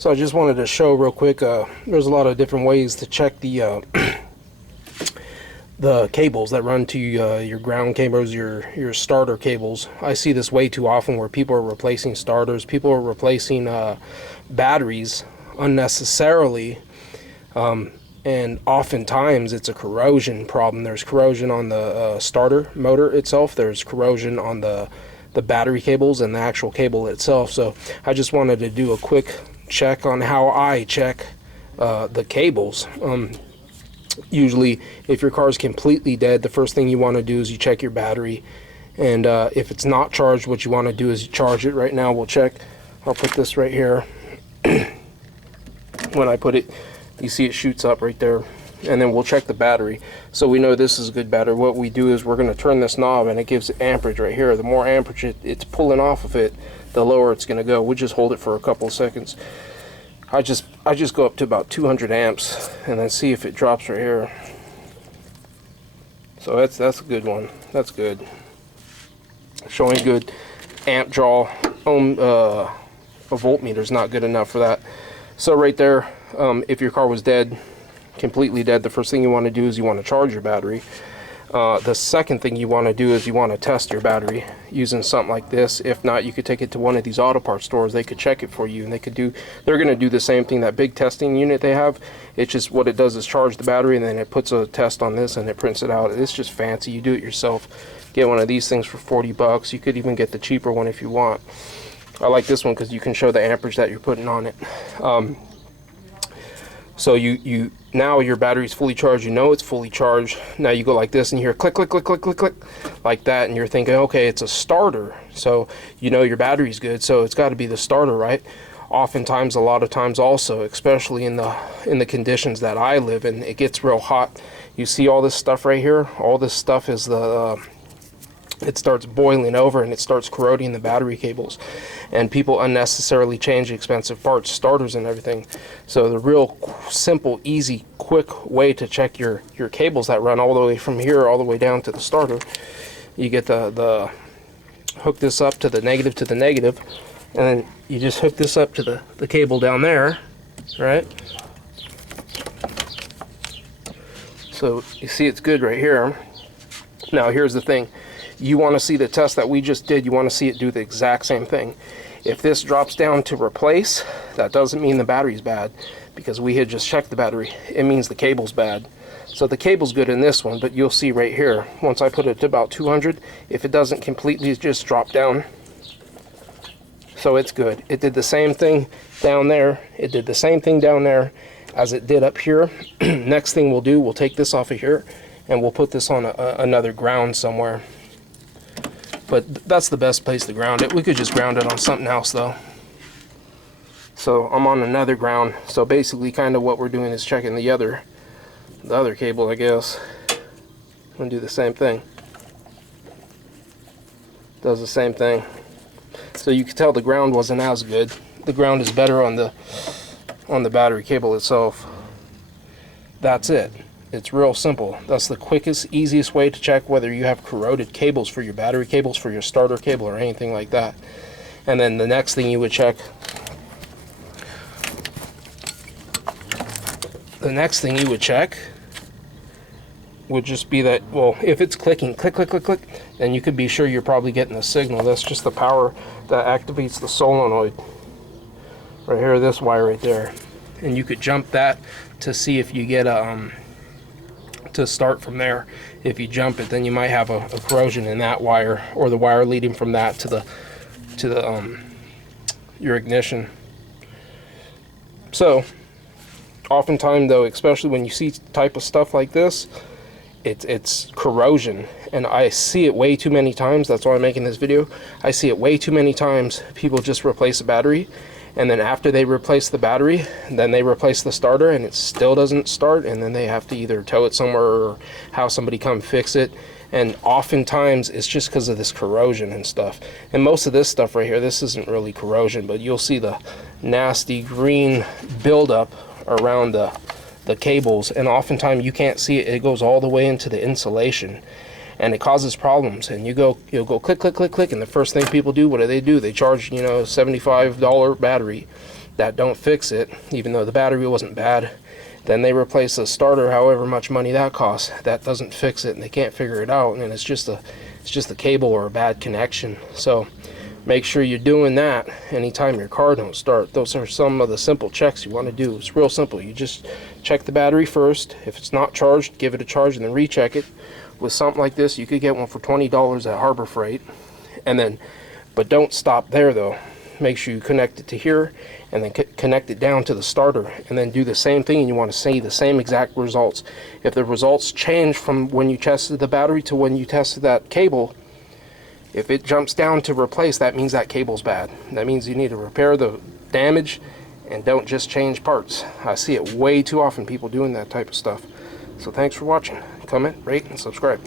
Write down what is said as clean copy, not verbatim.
So I just wanted to show real quick, there's a lot of different ways to check the the cables that run to your ground cables, your starter cables. I see this way too often where people are replacing starters, people are replacing batteries unnecessarily, and oftentimes it's a corrosion problem. There's corrosion on the starter motor itself, there's corrosion on the battery cables and the actual cable itself. So I just wanted to do a quick check on how I check the cables. Usually if your car is completely dead, the first thing you want to do is you check your battery, and if it's not charged, what you want to do is you charge it. Right now we'll check. I'll put this right here. When I put it, you see it shoots up right there, and then we'll check the battery. So we know this is a good battery. What we do is we're going to turn this knob and it gives it amperage right here. The more amperage it's pulling off of it, the lower it's going to go. We'll just hold it for a couple of seconds. I just go up to about 200 amps and then see if it drops right here. So that's a good one. That's good. Showing good amp draw. A voltmeter is not good enough for that. So right there, if your car was dead, completely dead, the first thing you want to do is you want to charge your battery. The second thing you want to do is you want to test your battery using something like this. If not, you could take it to one of these auto parts stores. They could check it for you, and they're going to do the same thing. That big testing unit they have, it's just what it does is charge the battery, and then it puts a test on this and it prints it out. It's just fancy. You do it yourself. Get one of these things for 40 bucks. You could even get the cheaper one if you want. I like this one because you can show the amperage that you're putting on it. So now your battery's fully charged. You know it's fully charged. Now you go like this and you hear click, click, click, click, click, click, like that, and you're thinking, okay, it's a starter. So you know your battery's good, so it's got to be the starter, right? Oftentimes, a lot of times also, especially in the conditions that I live in, it gets real hot. You see all this stuff right here? All this stuff is it starts boiling over and it starts corroding the battery cables, and people unnecessarily change expensive parts, starters and everything. So the real simple, easy, quick way to check your cables that run all the way from here all the way down to the starter, you get the hook this up to the negative, and then you just hook this up to the cable down there, right? So you see it's good right here. Now here's the thing. You want to see the test that we just did, you want to see it do the exact same thing. If this drops down to replace, that doesn't mean the battery's bad, because we had just checked the battery. It means the cable's bad. So the cable's good in this one, but you'll see right here, once I put it to about 200, if it doesn't completely just drop down, so it's good. It did the same thing down there. It did the same thing down there as it did up here. Next thing we'll do, we'll take this off of here and we'll put this on another ground somewhere. But that's the best place to ground it. We could just ground it on something else though. So I'm on another ground. So basically kind of what we're doing is checking the other cable, I guess. I'm gonna do the same thing. Does the same thing. So you can tell the ground wasn't as good. The ground is better on the battery cable itself. That's it. It's real simple. That's the quickest, easiest way to check whether you have corroded cables for your battery cables, for your starter cable, or anything like that. And then the next thing you would check, would just be that, well, if it's clicking, click, click, click, click, then you could be sure you're probably getting a signal. That's just the power that activates the solenoid. Right here, this wire right there. And you could jump that to see if you get to start from there. If you jump it, then you might have a corrosion in that wire, or the wire leading from that to your ignition. So oftentimes though, especially when you see type of stuff like this, it's corrosion, and I see it way too many times. That's why I'm making this video. I see it way too many times. People just replace a battery, and then after they replace the battery, then they replace the starter and it still doesn't start, and then they have to either tow it somewhere or have somebody come fix it. And oftentimes it's just because of this corrosion and stuff. And most of this stuff right here, this isn't really corrosion, but you'll see the nasty green buildup around the cables, and oftentimes you can't see it. It goes all the way into the insulation, and it causes problems. And you'll go click, click, click, click, and the first thing people do, what do? They charge, you know, $75 battery. that don't fix it, even though the battery wasn't bad. Then they replace the starter, however much money that costs. That doesn't fix it, and they can't figure it out, and it's just a cable or a bad connection. So make sure you're doing that anytime your car don't start. Those are some of the simple checks you want to do. It's real simple. You just check the battery first. If it's not charged, give it a charge and then recheck it. With something like this, you could get one for $20 at Harbor Freight. But don't stop there though. Make sure you connect it to here and then connect it down to the starter, and then do the same thing, and you want to see the same exact results. If the results change from when you tested the battery to when you tested that cable, if it jumps down to replace, that means that cable's bad. That means you need to repair the damage, and don't just change parts. I see it way too often, people doing that type of stuff. So thanks for watching. Comment, rate, and subscribe.